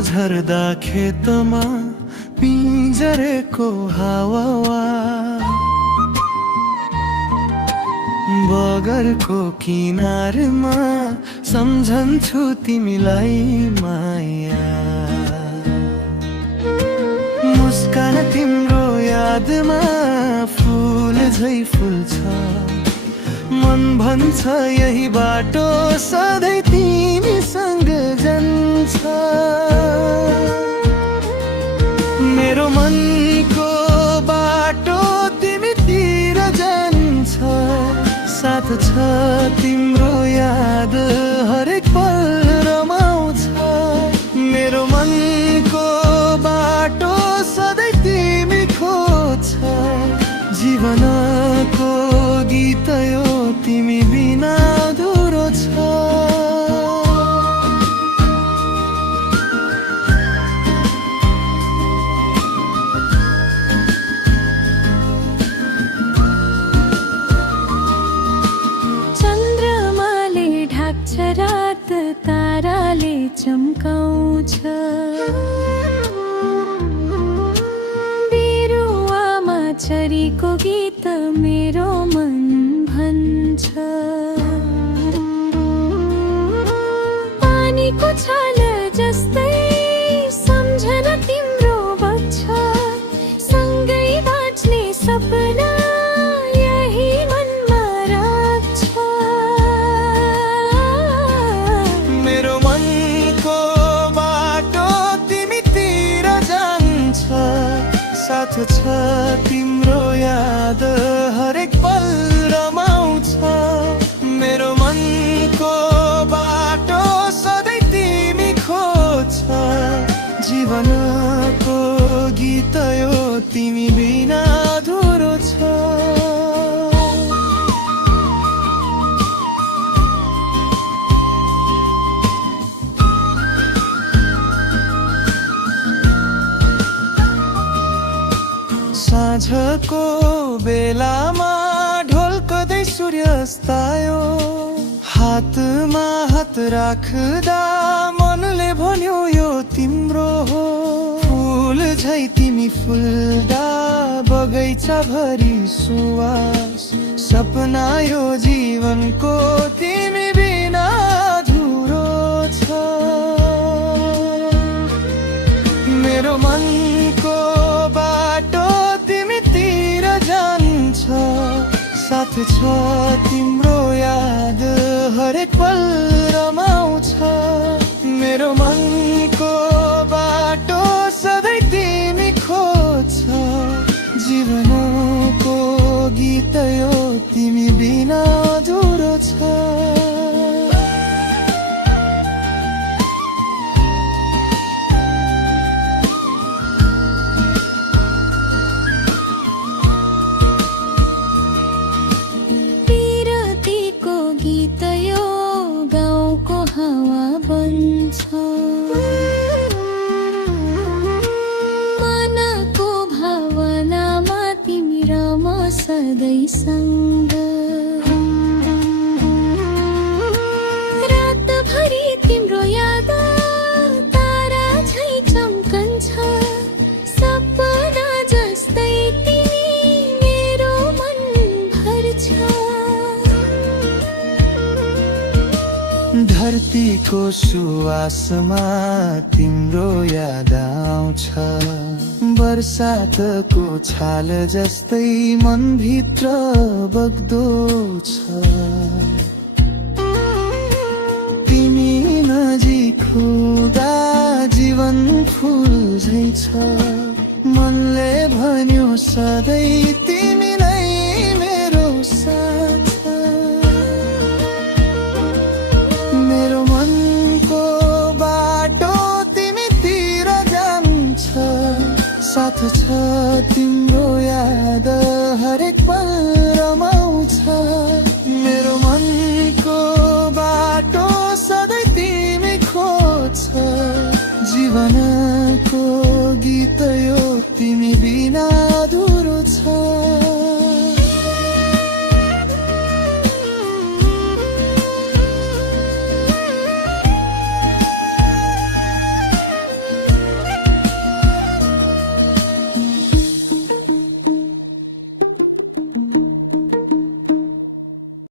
झर्दा खेतमा पिंजरेको हावा बगरको किनारमा सम्झन्छु तिमीलाई माया। मुस्कान तिम्रो यादमा फूल झै फुल्छ, मन भन्छ यही बाटो सधैँ तिमीसँग जान्छ। मेरो मनको बाटो तिमीतिर जान्छ, साथ छ तिम्रो याद हरेक पल रमाउँछ। मेरो मनको बाटो सधैँ तिमी खोज्छ, जीवनको गीत यो तिमी बिना अधुरो छ। चन्द्रमाले ढाक्छ रात, ताराले चम्काउँछ। बिरुवामा चरीको गीत मेरो मन भन्छ। पानीको छाल जस्तै सम्झना तिम्रो बग्छ, सँगै बाँच्ने सपना यही मनमा राख्छ। मेरो मनको बाटो तिमीतिर जान्छ, साथ छ तिम्रो याद हरेक पल रमाउँछ। मेरो मनको बाटो सधैँ तिमी खोज्छ, जीवनको गीत यो तिमी बिना अधुरो छ। साँझको बेलामा ढोल्कदै सूर्यास्तायो, हातमा हात राख्दा मनले भन्यो यो तिम्रो हो। फूल झै तिमी फुल्दा बगैँचा भरि सुवास, सपना यो जीवनको तिमी बिना अधुरो छ। मेरो मनको बाटो तिमीतिर जान्छ, साथ छ तिम्रो याद हरेक पल रमाउँछ। मेरो मनको बाटो सधैँ तिमी खोज्छ, जीवनको गीत यो तिमी बिना अधुरो छ। गीत यो गाउँको हावा बन्छ, मनको भावनामा तिमी र म सधैँ सँग। रातभरि तिम्रो याद तारा झै चम्कन्छ, सपना जस्तै तिमी मेरो मन भर्छ। धरतीको सुवासमा तिम्रो याद आउँछ, बर्सातको छाल जस्तै मनभित्र बग्दो छ। तिमी नजिक हुँदा जीवन फुल झै छ, मनले भन्यो सधैँ तिमी नै मेरो साथ। मेरो मनको बाटो तिमीतिर जान्छ, साथ छ तिम्रो याद हरेक पल रमा